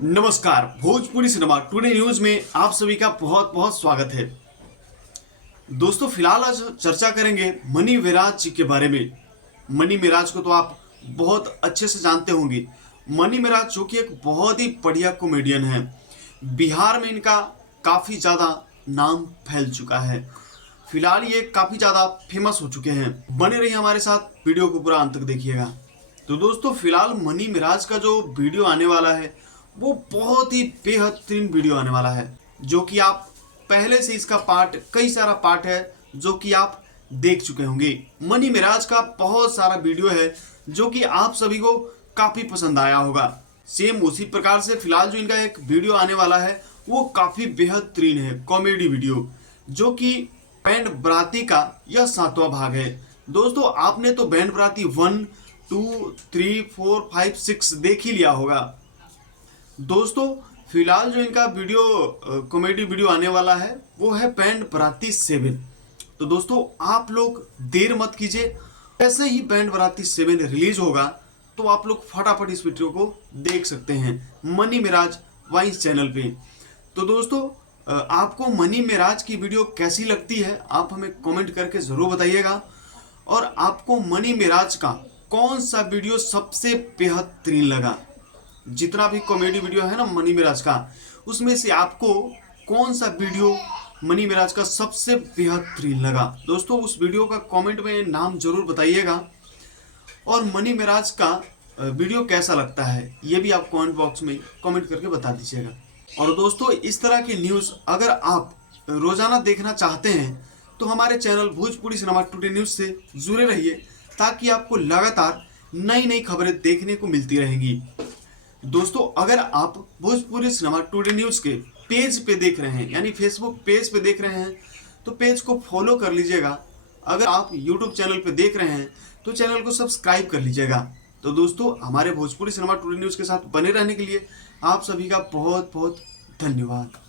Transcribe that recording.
नमस्कार। Bhojpuri cinema today news में आप सभी का बहुत बहुत स्वागत है। दोस्तों, फिलहाल आज चर्चा करेंगे मनी मेराज जी के बारे में। मनी मेराज को तो आप बहुत अच्छे से जानते होंगे। मनी मेराज जो कि एक बहुत ही बढ़िया कॉमेडियन है। बिहार में इनका काफ़ी ज़्यादा नाम फैल चुका है। फिलहाल ये काफ़ी ज़्यादा फेमस हो चुके हैं। बने रहिए हमारे साथ, वीडियो को पूरा अंत तक देखिएगा। तो दोस्तों, फिलहाल मनी मिराज का जो वीडियो आने वाला है वो बहुत ही बेहतरीन वीडियो आने वाला है, जो कि आप पहले से इसका कई सारा पार्ट है जो कि आप देख चुके होंगे। मनी मिराज का बहुत सारा वीडियो है जो कि आप सभी को काफ़ी पसंद आया होगा। सेम उसी प्रकार से फिलहाल जो इनका एक वीडियो आने वाला है वो काफ़ी बेहतरीन है, कॉमेडी वीडियो, जो कि बैंड बराती का यह 7वां भाग है। दोस्तों, आपने तो बैंड बराती 1, 2, 3, 4, 5, 6 देख ही लिया होगा। दोस्तों, फिलहाल जो इनका कॉमेडी वीडियो आने वाला है वो है बैंड बराती 7। तो दोस्तों, आप लोग देर मत कीजिए। ऐसे ही बैंड बराती 7 रिलीज होगा तो आप लोग फटाफट इस वीडियो को देख सकते हैं मनी मिराज वाइस चैनल पे। तो दोस्तों, आपको मनी मिराज की वीडियो कैसी लगती है आप हमें कमेंट करके ज़रूर बताइएगा। और आपको मनी मिराज का कौन सा वीडियो सबसे बेहतरीन लगा? जितना भी कॉमेडी वीडियो है ना मनी मिराज का, उसमें से आपको कौन सा वीडियो मनी मिराज का सबसे बेहतरीन लगा? दोस्तों, उस वीडियो का कमेंट में नाम जरूर बताइएगा। और मनी मिराज का वीडियो कैसा लगता है ये भी आप कमेंट बॉक्स में कमेंट करके बता दीजिएगा। और दोस्तों, इस तरह की न्यूज़ अगर आप रोजाना देखना चाहते हैं तो हमारे channel Bhojpuri cinema today news से जुड़े रहिए, ताकि आपको लगातार नई नई खबरें देखने को मिलती रहेंगी। दोस्तों, अगर आप भोजपुरी सिनेमा टुडे न्यूज़ के पेज पे देख रहे हैं, यानी फेसबुक पेज पे देख रहे हैं, तो पेज को फॉलो कर लीजिएगा। अगर आप यूट्यूब चैनल पे देख रहे हैं तो चैनल को सब्सक्राइब कर लीजिएगा। तो दोस्तों, हमारे भोजपुरी सिनेमा टुडे न्यूज़ के साथ बने रहने के लिए आप सभी का बहुत बहुत धन्यवाद।